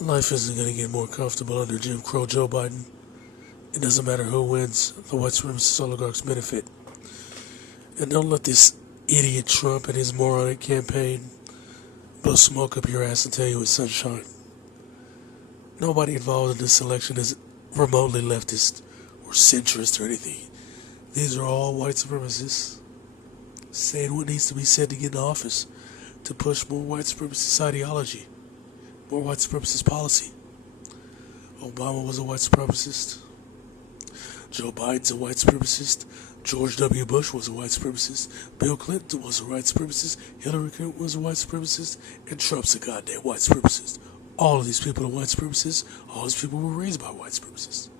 Life isn't going to get more comfortable under Jim Crow Joe Biden. It doesn't matter who wins, the white supremacist oligarchs benefit. And don't let this idiot Trump and his moronic campaign blow smoke up your ass and tell you it's sunshine. Nobody involved in this election is remotely leftist or centrist or anything. These are all white supremacists saying what needs to be said to get in office to push more white supremacist ideology, more white supremacist policy. Obama was a white supremacist. Joe Biden's a white supremacist. George W. Bush was a white supremacist. Bill Clinton was a white supremacist. Hillary Clinton was a white supremacist. And Trump's a goddamn white supremacist. All of these people are white supremacists. All these people were raised by white supremacists.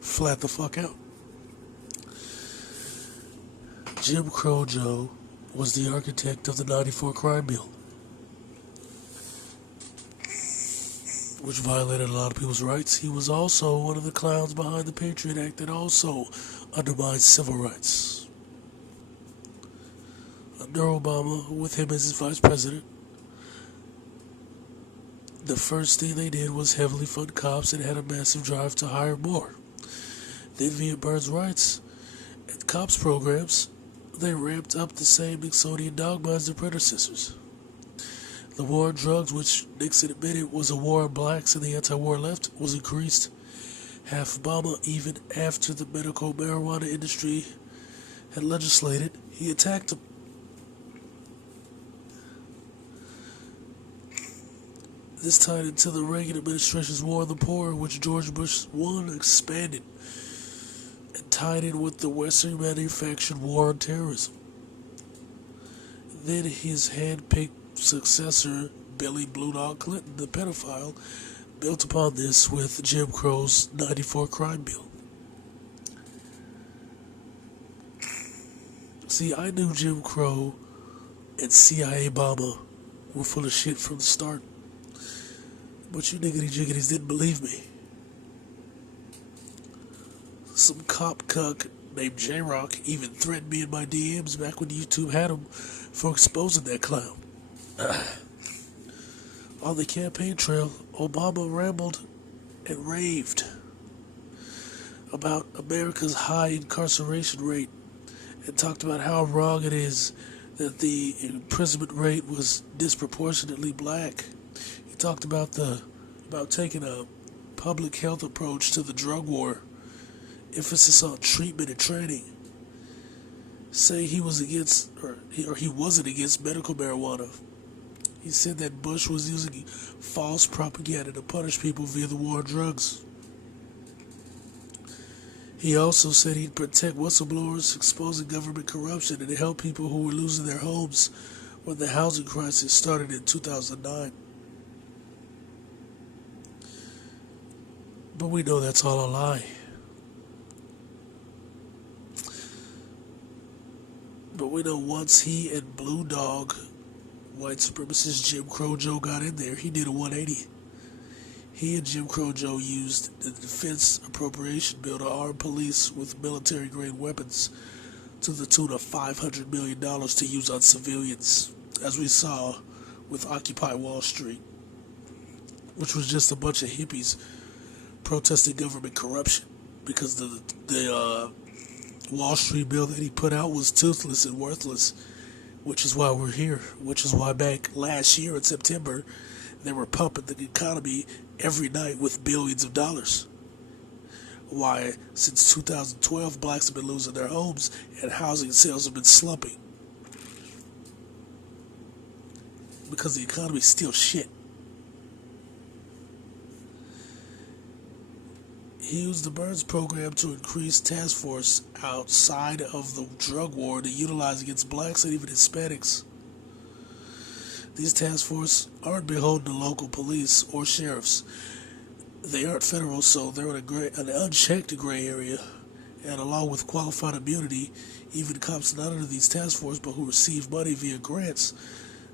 Flat the fuck out. Jim Crow Joe was the architect of the '94 crime bill, which violated a lot of people's rights. He was also one of the clowns behind the Patriot Act that also undermines civil rights. Under Obama, with him as his vice president, the first thing they did was heavily fund cops and had a massive drive to hire more. Then via Burns' rights and cops programs, they ramped up the same Nixonian dogma as their predecessors. The war on drugs, which Nixon admitted was a war on blacks and the anti-war left, was increased. Half Obama, even after the medical marijuana industry had legislated, he attacked them. This tied into the Reagan administration's war on the poor, which George Bush won, expanded, and tied in with the Western manufactured war on terrorism. Then his hand-picked successor, Billy Blue Dog Clinton, the pedophile, built upon this with Jim Crow's '94 crime bill. See, I knew Jim Crow and CIA Obama were full of shit from the start. But you niggity jiggities didn't believe me. Some cop cuck named J-Rock even threatened me in my DMs back when YouTube had him for exposing that clown. On the campaign trail, Obama rambled and raved about America's high incarceration rate and talked about how wrong it is that the imprisonment rate was disproportionately black. He talked about taking a public health approach to the drug war, emphasis on treatment and training. Saying he was against, or he wasn't against medical marijuana. He said that Bush was using false propaganda to punish people via the war on drugs. He also said he'd protect whistleblowers, exposing government corruption, and help people who were losing their homes when the housing crisis started in 2009. But we know that's all a lie. But we know once he and Blue Dog, white supremacist Jim Crow Joe, got in there, he did a 180. He and Jim Crow Joe used the Defense Appropriation Bill to arm police with military-grade weapons to the tune of $500 million to use on civilians, as we saw with Occupy Wall Street, which was just a bunch of hippies protesting government corruption because the Wall Street bill that he put out was toothless and worthless, which is why we're here, which is why back last year in September, they were pumping the economy every night with billions of dollars. Why, since 2012, blacks have been losing their homes and housing sales have been slumping. Because the economy's still shit. He used the Burns program to increase task force outside of the drug war to utilize against blacks and even Hispanics. These task forces aren't beholden to local police or sheriffs. They aren't federal, so they're in an unchecked gray area. And along with qualified immunity, even cops not under these task forces but who receive money via grants,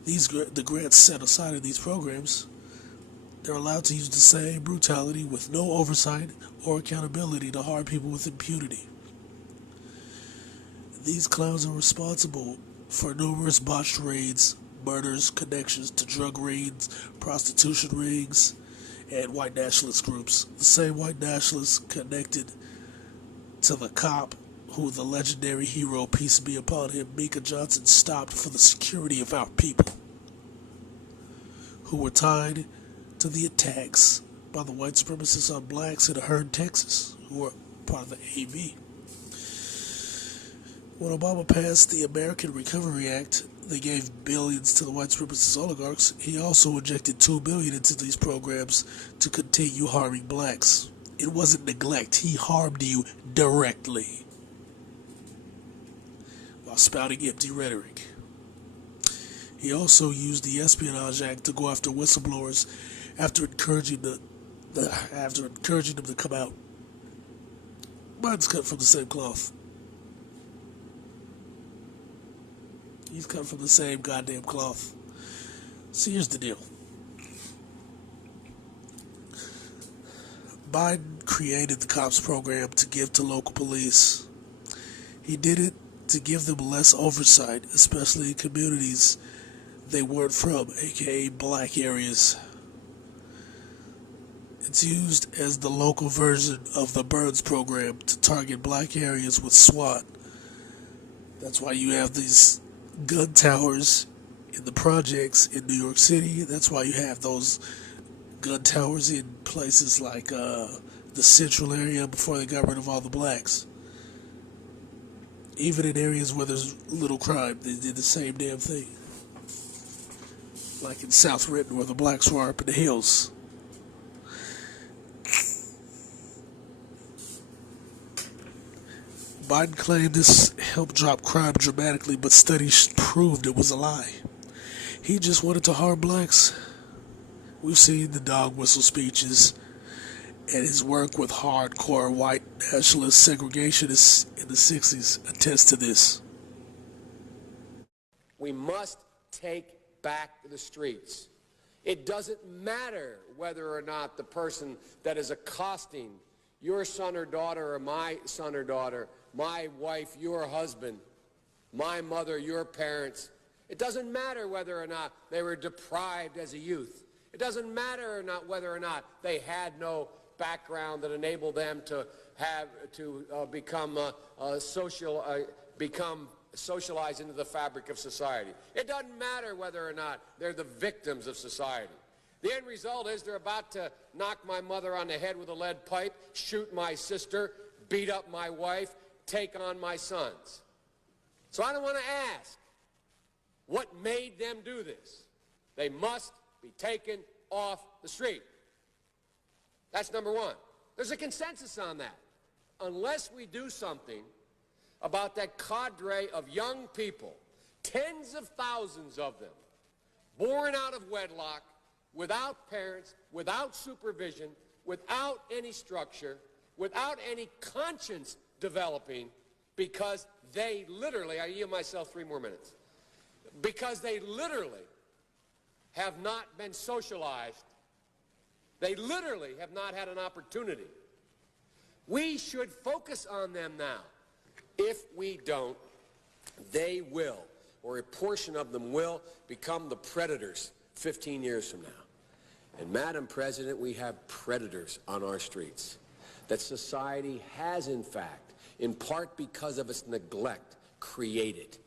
the grants set aside in these programs, they're allowed to use the same brutality with no oversight or accountability to harm people with impunity. These clowns are responsible for numerous botched raids, murders, connections to drug raids, prostitution rings, and white nationalist groups. The same white nationalists connected to the cop who the legendary hero, peace be upon him, Mika Johnson, stopped for the security of our people, who were tied to the attacks by the white supremacists on blacks in Hearne, Texas, who were part of the AV. When Obama passed the American Recovery Act, they gave billions to the white supremacist oligarchs. He also injected $2 billion into these programs to continue harming blacks. It wasn't neglect. He harmed you directly while spouting empty rhetoric. He also used the Espionage Act to go after whistleblowers after encouraging them to come out. Mine's cut from the same cloth. He's cut from the same goddamn cloth. So here's the deal. Biden created the COPS program to give to local police. He did it to give them less oversight, especially in communities they weren't from, aka black areas. It's used as the local version of the Burns program to target black areas with SWAT. That's why you have these gun towers in the projects in New York City. That's why you have those gun towers in places like the central area before they got rid of all the blacks. Even in areas where there's little crime, they did the same damn thing. Like in South Renton, where the blacks were up in the hills. Biden claimed this helped drop crime dramatically, but studies proved it was a lie. He just wanted to harm blacks. We've seen the dog whistle speeches and his work with hardcore white nationalist segregationists in the 60s attest to this. We must take back the streets. It doesn't matter whether or not the person that is accosting your son or daughter or my son or daughter, my wife, your husband, my mother, your parents. It doesn't matter whether or not they were deprived as a youth. It doesn't matter or not whether or not they had no background that enabled them to become socialized into the fabric of society. It doesn't matter whether or not they're the victims of society. The end result is they're about to knock my mother on the head with a lead pipe, shoot my sister, beat up my wife, take on my sons. So I don't want to ask what made them do this. They must be taken off the street. That's number one. There's a consensus on that. Unless we do something about that cadre of young people, tens of thousands of them, born out of wedlock, without parents, without supervision, without any structure, without any conscience developing, because they literally, I yield myself 3 more minutes, because they literally have not been socialized. They literally have not had an opportunity. We should focus on them now. If we don't, they will, or a portion of them will, become the predators 15 years from now. And Madam President, we have predators on our streets that society has, in fact, in part because of its neglect, created.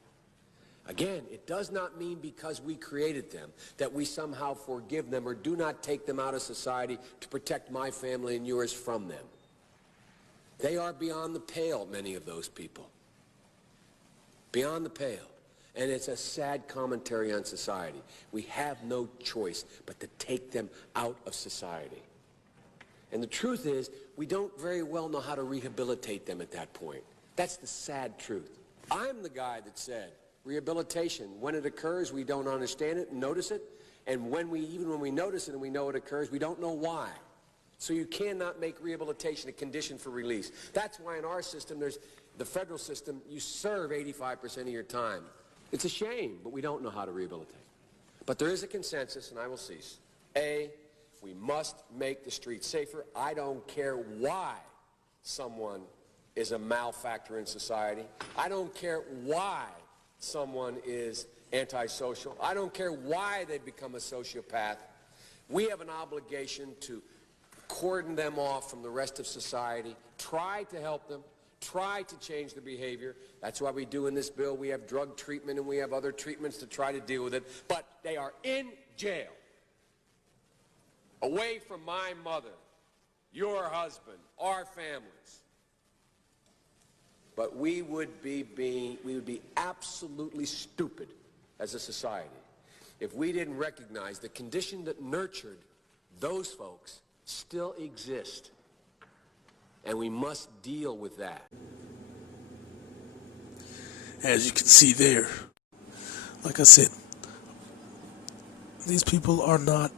Again, it does not mean because we created them that we somehow forgive them or do not take them out of society to protect my family and yours from them. They are beyond the pale, many of those people. Beyond the pale. And it's a sad commentary on society. We have no choice but to take them out of society. And the truth is, we don't very well know how to rehabilitate them at that point. That's the sad truth. I'm the guy that said, rehabilitation, when it occurs, we don't understand it and notice it. And even when we notice it and we know it occurs, we don't know why. So you cannot make rehabilitation a condition for release. That's why in our system, the federal system, you serve 85% of your time. It's a shame, but we don't know how to rehabilitate. But there is a consensus, and I will cease. A, we must make the streets safer. I don't care why someone is a malfactor in society. I don't care why someone is antisocial. I don't care why they become a sociopath. We have an obligation to cordon them off from the rest of society, try to help them, try to change their behavior. That's why we do in this bill. We have drug treatment and we have other treatments to try to deal with it. But they are in jail, away from my mother, your husband, our families. But we would be absolutely stupid as a society if we didn't recognize the condition that nurtured those folks still exist. And we must deal with that. As you can see there, like I said, these people are not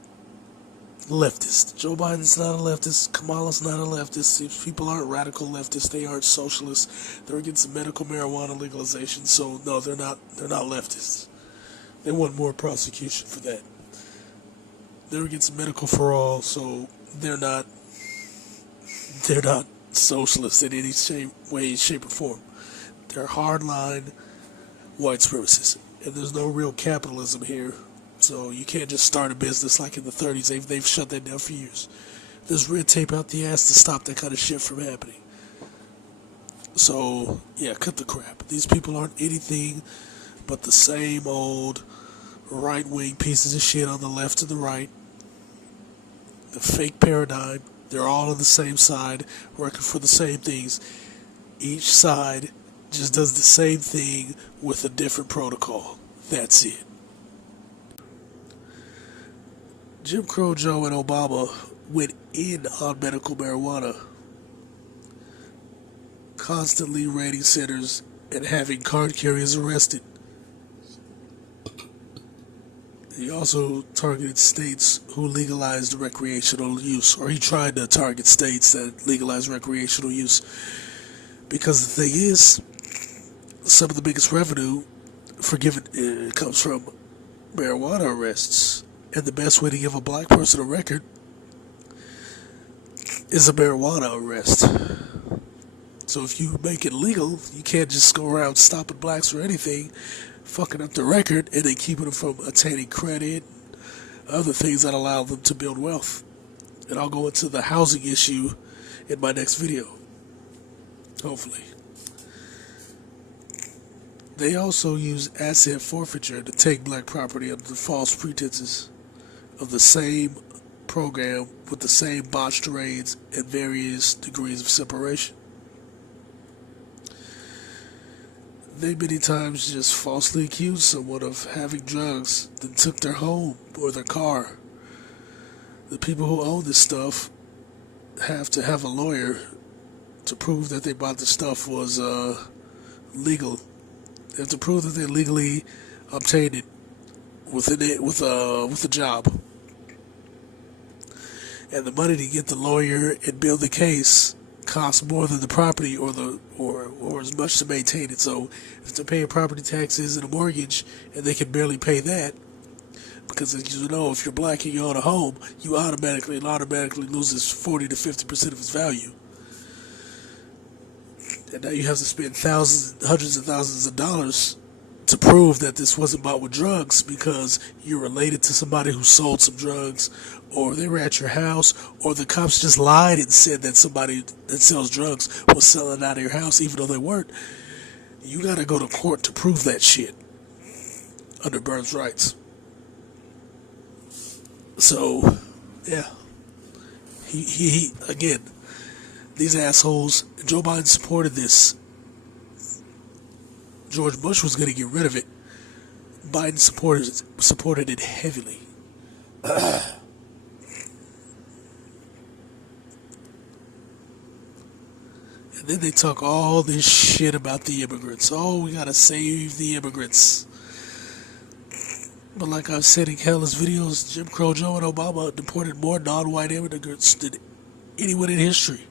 leftists. Joe Biden's not a leftist. Kamala's not a leftist. These people aren't radical leftists. They aren't socialists. They're against medical marijuana legalization. So no, they're not leftists. They want more prosecution for that. They're against medical for all, so they're not socialists in any way, shape, or form. They're hardline white supremacists, and there's no real capitalism here. So you can't just start a business like in the 30s. They've shut that down for years. There's red tape out the ass to stop that kind of shit from happening. So yeah, cut the crap. These people aren't anything but the same old right-wing pieces of shit on the left and the right. The fake paradigm. They're all on the same side, working for the same things. Each side just does the same thing with a different protocol. That's it. Jim Crow Joe and Obama went in on medical marijuana, constantly raiding centers and having card carriers arrested. He also targeted states who legalized recreational use, or he tried to target states that legalized recreational use. Because the thing is, some of the biggest revenue comes from marijuana arrests. And the best way to give a black person a record is a marijuana arrest. So if you make it legal, you can't just go around stopping blacks or anything, fucking up the record, and then keeping them from attaining credit, other things that allow them to build wealth. And I'll go into the housing issue in my next video, hopefully. They also use asset forfeiture to take black property under the false pretenses of the same program with the same botched raids and various degrees of separation. They many times just falsely accused someone of having drugs, then took their home or their car. The people who own this stuff have to have a lawyer to prove that they bought the stuff was legal. They have to prove that they legally obtained it with a job. And the money to get the lawyer and build the case costs more than the property or as much to maintain it. So if they're paying property taxes and a mortgage and they can barely pay that, because as you know, if you're black and you own a home, it automatically loses 40 to 50% of its value. And now you have to spend hundreds of thousands of dollars to prove that this wasn't bought with drugs because you're related to somebody who sold some drugs, or they were at your house, or the cops just lied and said that somebody that sells drugs was selling out of your house even though they weren't. You gotta go to court to prove that shit under Burns' rights. So, yeah. He again, these assholes, Joe Biden supported this. George Bush was going to get rid of it. Biden supported it heavily. And then they talk all this shit about the immigrants. Oh, we got to save the immigrants. But like I've said in countless videos, Jim Crow Joe and Obama deported more non-white immigrants than anyone in history.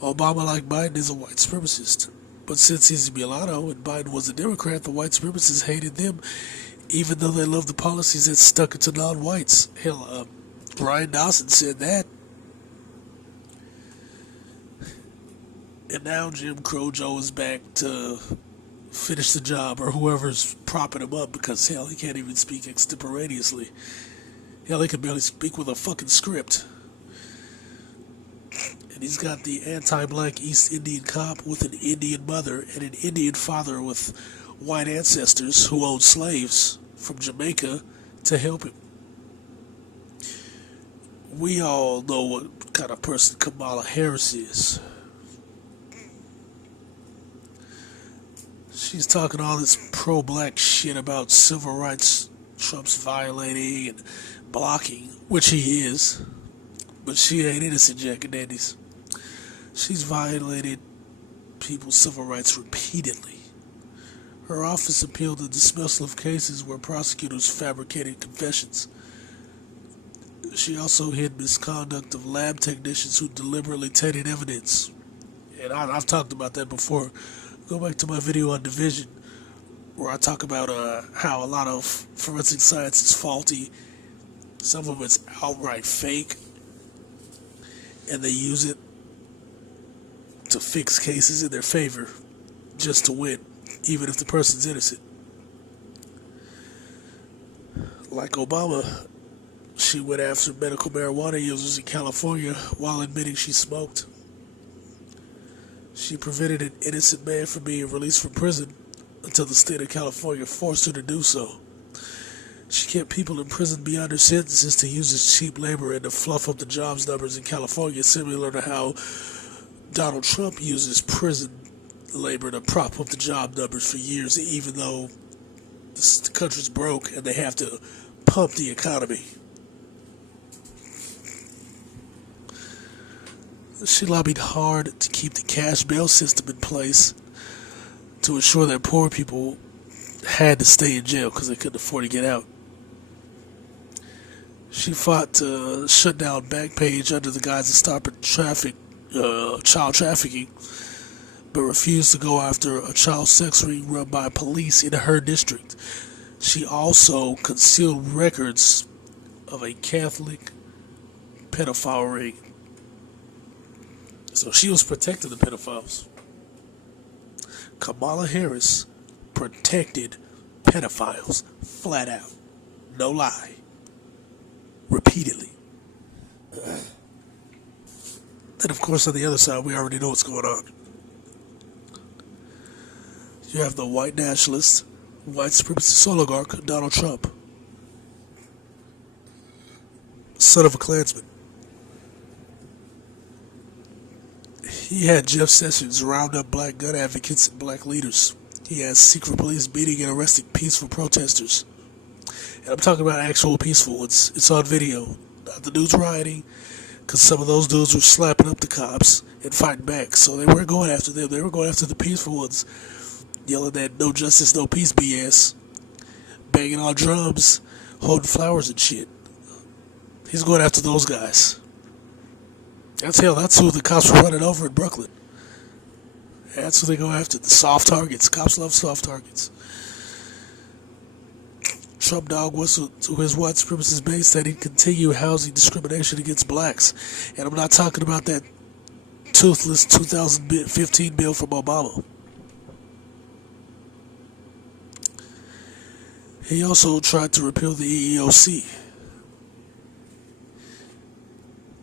Obama, like Biden, is a white supremacist. But since he's a mulatto and Biden was a Democrat, the white supremacists hated them, even though they loved the policies that stuck it to non-whites. Hell, Brian Dawson said that. And now Jim Crow Joe is back to finish the job, or whoever's propping him up, because hell, he can't even speak extemporaneously. Hell, he can barely speak with a fucking script. And he's got the anti-black East Indian cop with an Indian mother and an Indian father with white ancestors who owned slaves from Jamaica to help him. We all know what kind of person Kamala Harris is. She's talking all this pro-black shit about civil rights Trump's violating and blocking, which he is. But she ain't innocent, Jack and Dandies. She's violated people's civil rights repeatedly. Her office appealed the dismissal of cases where prosecutors fabricated confessions. She also hid misconduct of lab technicians who deliberately tainted evidence. And I've talked about that before. Go back to my video on division, where I talk about how a lot of forensic science is faulty. Some of it's outright fake, and they use it to fix cases in their favor just to win, even if the person's innocent. Like Obama, she went after medical marijuana users in California while admitting she smoked. She prevented an innocent man from being released from prison until the state of California forced her to do so. She kept people in prison beyond their sentences to use as cheap labor and to fluff up the jobs numbers in California, similar to how Donald Trump uses prison labor to prop up the job numbers for years, even though the country's broke and they have to pump the economy. She lobbied hard to keep the cash bail system in place to ensure that poor people had to stay in jail because they couldn't afford to get out. She fought to shut down Backpage under the guise of stopping child trafficking, but refused to go after a child sex ring run by police in her district. She also concealed records of a Catholic pedophile ring. So she was protecting the pedophiles. Kamala Harris protected pedophiles, flat out. No lie. Repeatedly. Then, of course, on the other side, we already know what's going on. You have the white nationalist, white supremacist oligarch, Donald Trump. Son of a Klansman. He had Jeff Sessions round up black gun advocates and black leaders. He has secret police beating and arresting peaceful protesters. And I'm talking about actual peaceful ones. It's on video. Not the dudes rioting, because some of those dudes were slapping up the cops and fighting back. So they weren't going after them. They were going after the peaceful ones, yelling that no justice, no peace BS, banging on drums, holding flowers and shit. He's going after those guys. That's who the cops were running over in Brooklyn. That's who they go after, the soft targets. Cops love soft targets. Trump dog whistled to his white supremacist base that he'd continue housing discrimination against blacks. And I'm not talking about that toothless 2015 bill from Obama. He also tried to repeal the EEOC.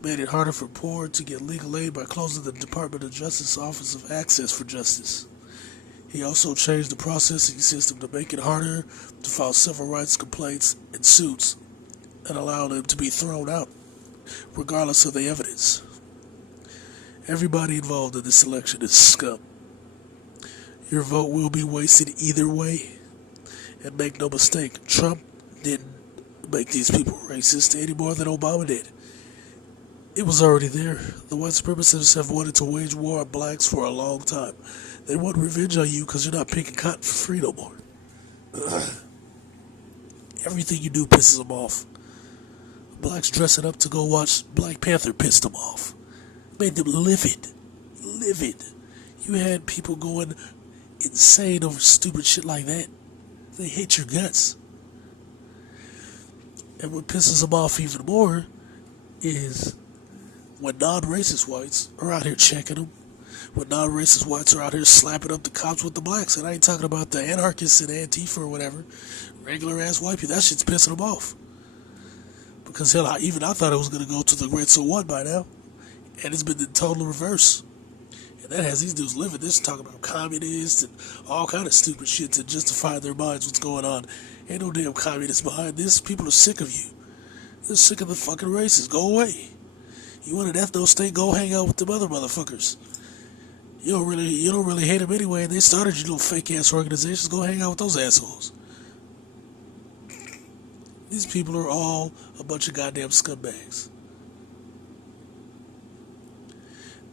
Made it harder for poor to get legal aid by closing the Department of Justice Office of Access for Justice. He also changed the processing system to make it harder to file civil rights complaints and suits and allow them to be thrown out, regardless of the evidence. Everybody involved in this election is scum. Your vote will be wasted either way. And make no mistake, Trump didn't make these people racist any more than Obama did. It was already there. The white supremacists have wanted to wage war on blacks for a long time. They want revenge on you because you're not picking cotton for free no more. Everything you do pisses them off. Blacks dressing up to go watch Black Panther pissed them off. Made them livid. Livid. You had people going insane over stupid shit like that. They hate your guts. And what pisses them off even more is when non-racist whites are out here checking them, when non-racist whites are out here slapping up the cops with the blacks. And I ain't talking about the anarchists and Antifa or whatever. Regular ass white people, that shit's pissing them off. Because hell, I thought it was going to go to the Great So What by now. And it's been the total reverse. And that has these dudes living this, talking about communists and all kind of stupid shit to justify in their minds what's going on. Ain't no damn communists behind this. People are sick of you. They're sick of the fucking races. Go away. You want an ethno state? Go hang out with them other motherfuckers. You don't really hate them anyway. And they started your little fake ass organizations. Go hang out with those assholes. These people are all a bunch of goddamn scumbags.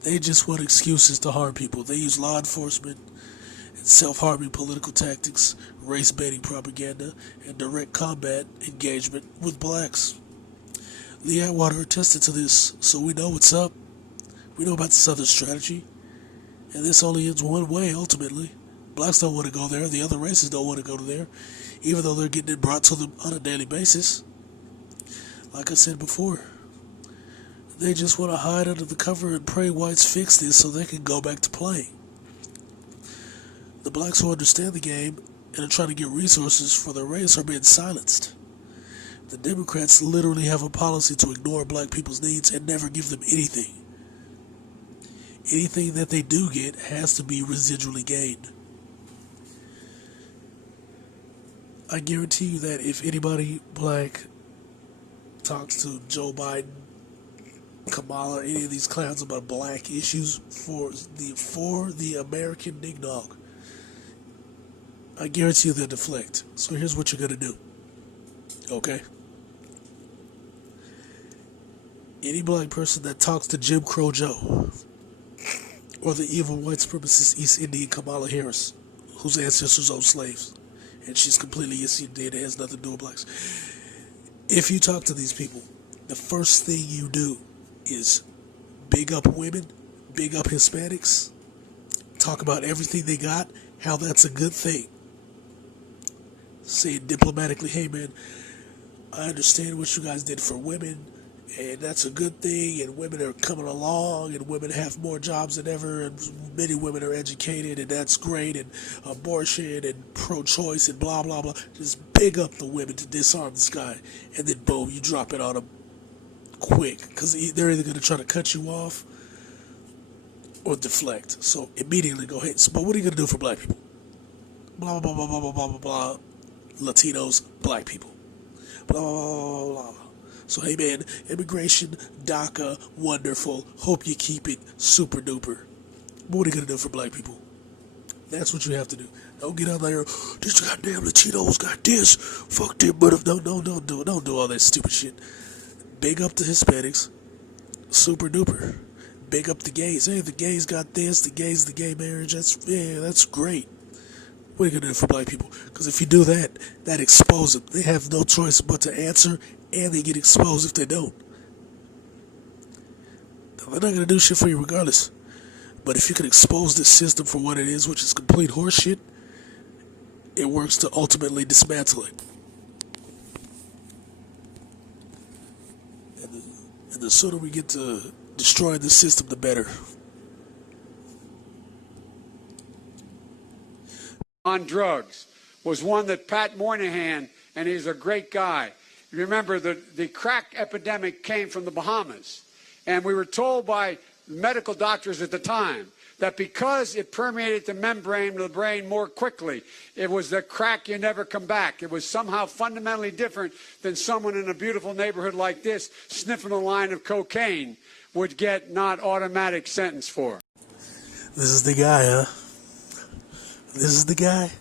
They just want excuses to harm people. They use law enforcement and self-harming political tactics, race-baiting propaganda, and direct combat engagement with blacks. Lee Atwater attested to this, so we know what's up. We know about the Southern strategy. And this only ends one way, ultimately. Blacks don't want to go there. The other races don't want to go there, even though they're getting it brought to them on a daily basis. Like I said before, they just want to hide under the cover and pray whites fix this so they can go back to playing. The blacks who understand the game and are trying to get resources for their race are being silenced. The Democrats literally have a policy to ignore black people's needs and never give them anything. Anything that they do get has to be residually gained. I guarantee you that if anybody black talks to Joe Biden, Kamala, any of these clowns about black issues for the American ding-dong, I guarantee you they'll deflect. So here's what you're going to do. Okay? Any black person that talks to Jim Crow Joe or the evil white supremacist East Indian Kamala Harris, whose ancestors owned slaves, and she's completely East Indian, it has nothing to do with blacks. If you talk to these people, the first thing you do is big up women, big up Hispanics, talk about everything they got, how that's a good thing. Say it diplomatically, hey man, I understand what you guys did for women, and that's a good thing, and women are coming along, and women have more jobs than ever, and many women are educated, and that's great, and abortion, and pro-choice, and blah, blah, blah. Just big up the women to disarm this guy, and then boom, you drop it on them quick, because they're either going to try to cut you off or deflect. So immediately go, hey, but what are you going to do for black people? Blah, blah, blah, blah, blah, blah, blah, blah. Latinos, black people. Blah, blah, blah, blah, blah. So, hey man, immigration, DACA, wonderful. Hope you keep it super duper. What are you going to do for black people? That's what you have to do. Don't get out there, these goddamn Latinos got this. Fuck them, but don't do it. Don't do all that stupid shit. Big up the Hispanics, super duper. Big up the gays. Hey, the gays got this, the gay marriage, that's great. What are you going to do for black people? Because if you do that, that exposes them. They have no choice but to answer, and they get exposed if they don't. They're not going to do shit for you regardless. But if you can expose this system for what it is, which is complete horseshit, it works to ultimately dismantle it. And the sooner we get to destroy the system, the better. On drugs was one that Pat Moynihan, and he's a great guy. You remember the crack epidemic came from the Bahamas, and we were told by medical doctors at the time that because it permeated the membrane of the brain more quickly, it was the crack you never come back. It was somehow fundamentally different than someone in a beautiful neighborhood like this sniffing a line of cocaine would get not automatic sentence for. This is the guy, huh? This is the guy?